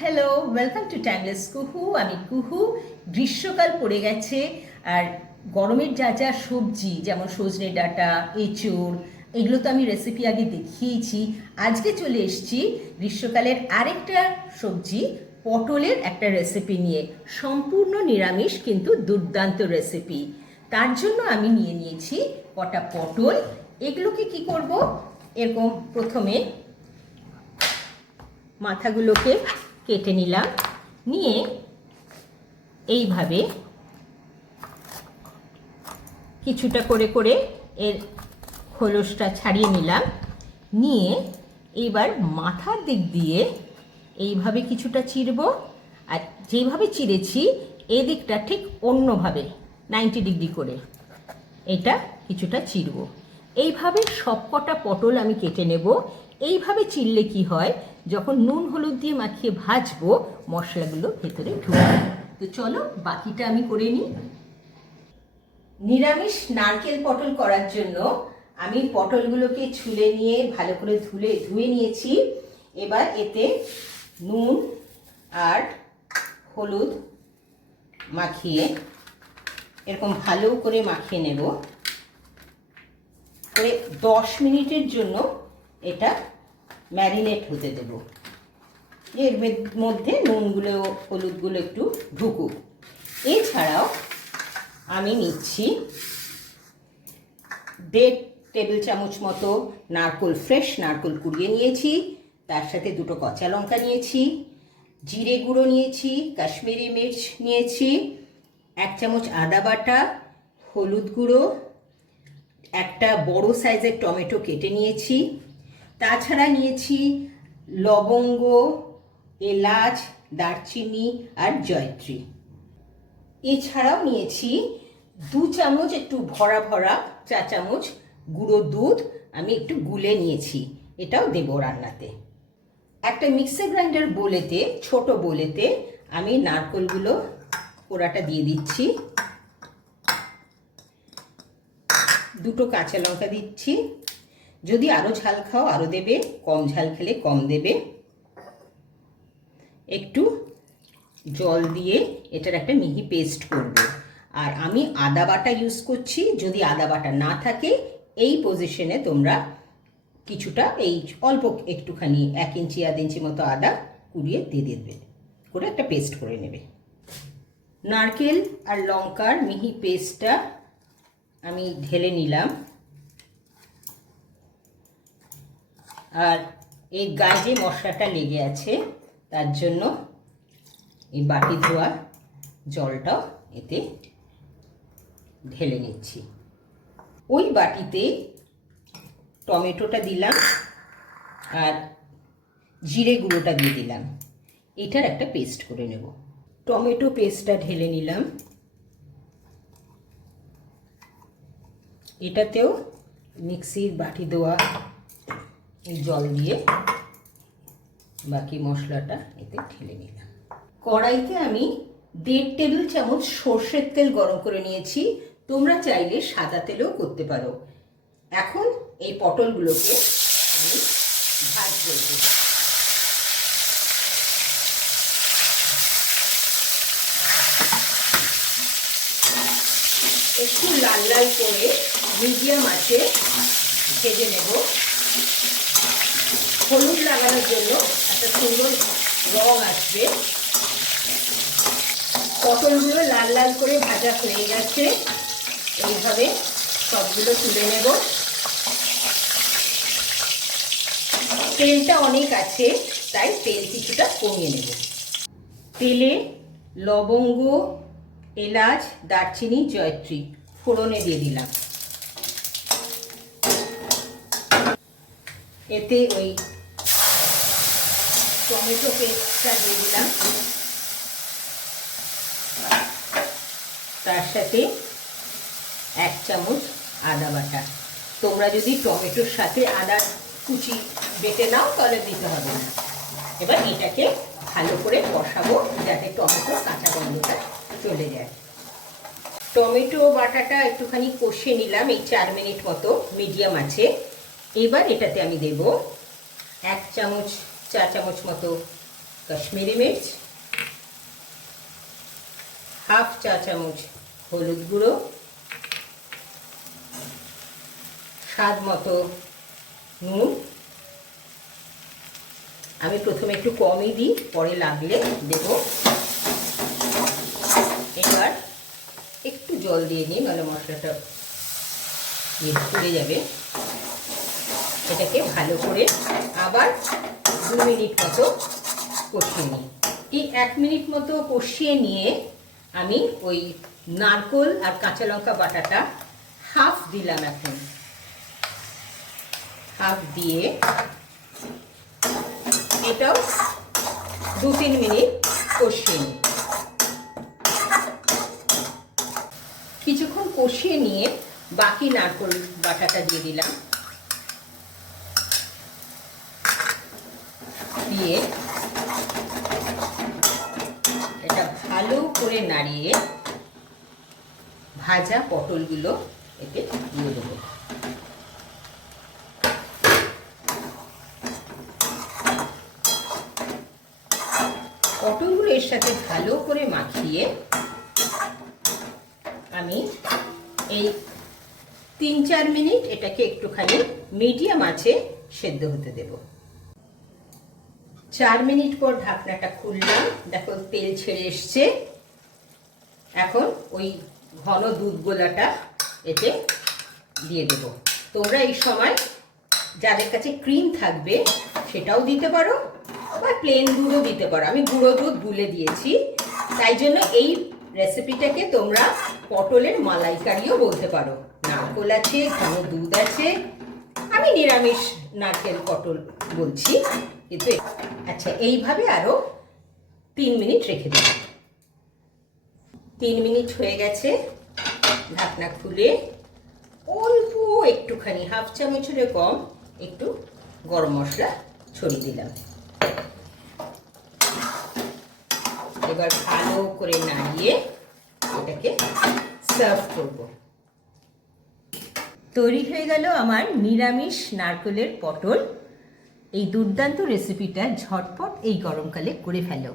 Hello, welcome to timeless কুহু। আমি কুহু। গ্রীষ্মকাল পড়ে গেছে আর গরমের যা যা সবজি যেমন সজনে ডাঁটা, এঁচোড়, এগুলো তো আমি রেসিপি আগে দেখিয়েছি। আজকে চলে এসেছি গ্রীষ্মকালের আরেকটা সবজি পটলের একটা রেসিপি নিয়ে। সম্পূর্ণ নিরামিষ কিন্তু দুর্দান্ত রেসিপি। তার জন্য আমি নিয়ে নিয়েছি কটা পটল। এগুলোকে কি করব, এরকম প্রথমে মাথাগুলোকে কেটে নিলাম, নিয়ে এইভাবে কিছুটা করে করে এর খোলসটা ছাড়িয়ে নিলাম, নিয়ে এইবার মাথার দিক দিয়ে এইভাবে কিছুটা চিরব, আর যেইভাবে চিরেছি এদিকটা ঠিক অন্যভাবে 90 ডিগ্রি করে এটা কিছুটা চিরব। এইভাবে সবকটা পটল আমি কেটে নেব। এইভাবে চিরলে কি হয়, যখন নুন হলুদ দিয়ে মাখিয়ে ভাজবো মশলাগুলো ভেতরে ঢুকবে। তো চলো বাকিটা আমি করে নিই। নিরামিষ নারকেল পটল করার জন্য আমি পটলগুলোকে ছুলে নিয়ে ভালো করে ধুয়ে নিয়েছি। এবার এতে নুন আর হলুদ মাখিয়ে এরকম ভালো করে মাখিয়ে নেব। করে 10 মিনিটের জন্য এটা ম্যারিনেট হতে দেব। এর মধ্যে নুনগুলো হলুদগুলো একটু ঢুকুক। এছাড়াও আমি নিচ্ছি 1.5 টেবিল চামচ মতো নারকেল, ফ্রেশ নারকেল কুড়িয়ে নিয়েছি। তার সাথে 2টো কাঁচা লঙ্কা নিয়েছি, জিরে গুঁড়ো নিয়েছি, কাশ্মীরি মির্চ নিয়েছি, 1 চামচ আদা বাটা, হলুদ গুঁড়ো, একটা বড় সাইজের টমেটো কেটে নিয়েছি। তাছাড়া নিয়েছি লবঙ্গ, এলাচ, দারচিনি আর জয়ত্রী। এছাড়াও নিয়েছি 2 চামচ একটু ভরা ভরা চা চামচ গুঁড়ো দুধ, আমি একটু গুলে নিয়েছি, এটাও দেবো রান্নাতে। একটা মিক্সার গ্রাইন্ডার বোলেতে, ছোট বোলেতে আমি নারকেলগুলো কোড়াটা দিয়ে দিচ্ছি, 2টো কাঁচা লঙ্কা দিচ্ছি। যদি আরও ঝাল খাও আরও দেবে, কম ঝাল খেলে কম দেবে। একটু জল দিয়ে এটার একটা মিহি পেস্ট করব। আর আমি আদা বাটা ইউজ করছি, যদি আদা বাটা না থাকে এই পজিশনে তোমরা কিছুটা এই অল্প একটুখানি 1 ইঞ্চি 1.5 ইঞ্চি মতো আদা কুড়িয়ে দিয়ে দেবে, করে একটা পেস্ট করে নেবে। নারকেল আর লঙ্কার মিহি পেস্টটা আমি ঢেলে নিলাম। আর এই গায়ে যে মশলাটা লেগে আছে তার জন্য এই বাটি ধোয়া জলটাও এতে ঢেলে নিচ্ছি। ওই বাটিতে টমেটোটা দিলাম আর জিরে গুঁড়োটা দিয়ে দিলাম, এটার একটা পেস্ট করে নেব। টমেটো পেস্টটা ঢেলে নিলাম, এটাতেও মিক্সির বাটি দেওয়া এই জল দিয়ে বাকি মশলাটা এতে ঢেলে নিলাম। কড়াইতে আমি 1.5 টেবিল চামচ সর্ষের তেল গরম করে নিয়েছি, তোমরা চাইলে সাদা তেলেও করতে পারো। এখন এই পটলগুলোকে আমি ভাজবো। একটু লাল লাল করে মিডিয়াম আঁচে ভেজে নেব। হলুদ লাগানোর জন্য একটা সুন্দর রং আসবে। পটলগুলো লাল লাল করে ভাজা হয়ে গেছে, এইভাবে সবগুলো তুলে নেব। তেলটা অনেক আছে তাই তেল কিছুটা কমিয়ে নেব। তেলে লবঙ্গ, এলাচ, দারচিনি, জয়ত্রী ফোড়নে দিয়ে দিলাম। এতে ওই টমেটো পেস্টটা দিয়ে দিলাম, তার সাথে 1 চামচ আদা বাটা। তোমরা যদি টমেটোর সাথে আদা কুচি বেটে নাও তাহলে দিতে হবে না। এবার এটাকে ভালো করে কষাবো যাতে টমেটোর কাঁচা গন্ধটা চলে যায়। টমেটো বাটাটা একটুখানি কষিয়ে নিলাম এই 4 মিনিট মতো মিডিয়াম আছে। এবার এটাতে আমি দেব 1 চামচ, 4 চামচ মতো কাশ্মীরি মির্চ, হাফ চা চামচ হলুদ গুঁড়ো, স্বাদ মতো নুন। আমি প্রথমে একটু কমই দিই, পরে লাগলে দেব। এবার একটু জল দিয়ে নিই, নাহলে মশলাটা পুড়ে যাবে। এটাকে ভালো করে আবার 2 মিনিট মতো কষিয়ে নিই। এই 1 মিনিট মতো কষিয়ে নিয়ে আমি ওই নারকোল আর কাঁচা লঙ্কা বাটাটা হাফ দিলাম। এখন হাফ দিয়ে এটাও 2-3 মিনিট কষিয়ে নিই। কিছুক্ষণ কষিয়ে নিয়ে বাকি নারকোল বাটাটা দিয়ে দিলাম। দিয়ে এটা ভালো করে নাড়িয়ে ভাজা পটলগুলো এতে দিয়ে দেবো। পটলগুলো এর সাথে ভালো করে মাখিয়ে আমি এই 3-4 মিনিট এটাকে একটুখানি মিডিয়াম আঁচে সেদ্ধ হতে দেব। 4 মিনিট পর ঢাকনাটা খুললাম, দেখো তেল ছেড়ে এসছে। এখন ওই ঘন দুধ গোলাটা এতে দিয়ে দেব। তোমরা এই সময় যাদের কাছে ক্রিম থাকবে সেটাও দিতে পারো, বা প্লেন দুধও দিতে পারো। আমি গুঁড়ো দুধ গুলে দিয়েছি, তাই জন্য এই রেসিপিটাকে তোমরা পটলের মালাইকারিও বলতে পারো। নারকেল আছে, ঘন দুধ আছে, আমি নিরামিষ নারকেল পটল বলছি। কিন্তু আচ্ছা, এইভাবে আরো 3 মিনিট রেখে দিই। 3 মিনিট হয়ে গেছে, ঢাকনা খুলে অল্প একটুখানি, হাফ চামচের কম একটু গরম মশলা ছড়িয়ে দিলাম। এবার ভালো করে নাড়িয়ে এটাকে সার্ভ করব। তৈরি হয়ে গেল আমার নিরামিষ নারকেলের পটল। এই দুর্দান্ত রেসিপিটা ঝটপট এই গরমকালে করে ফেলো।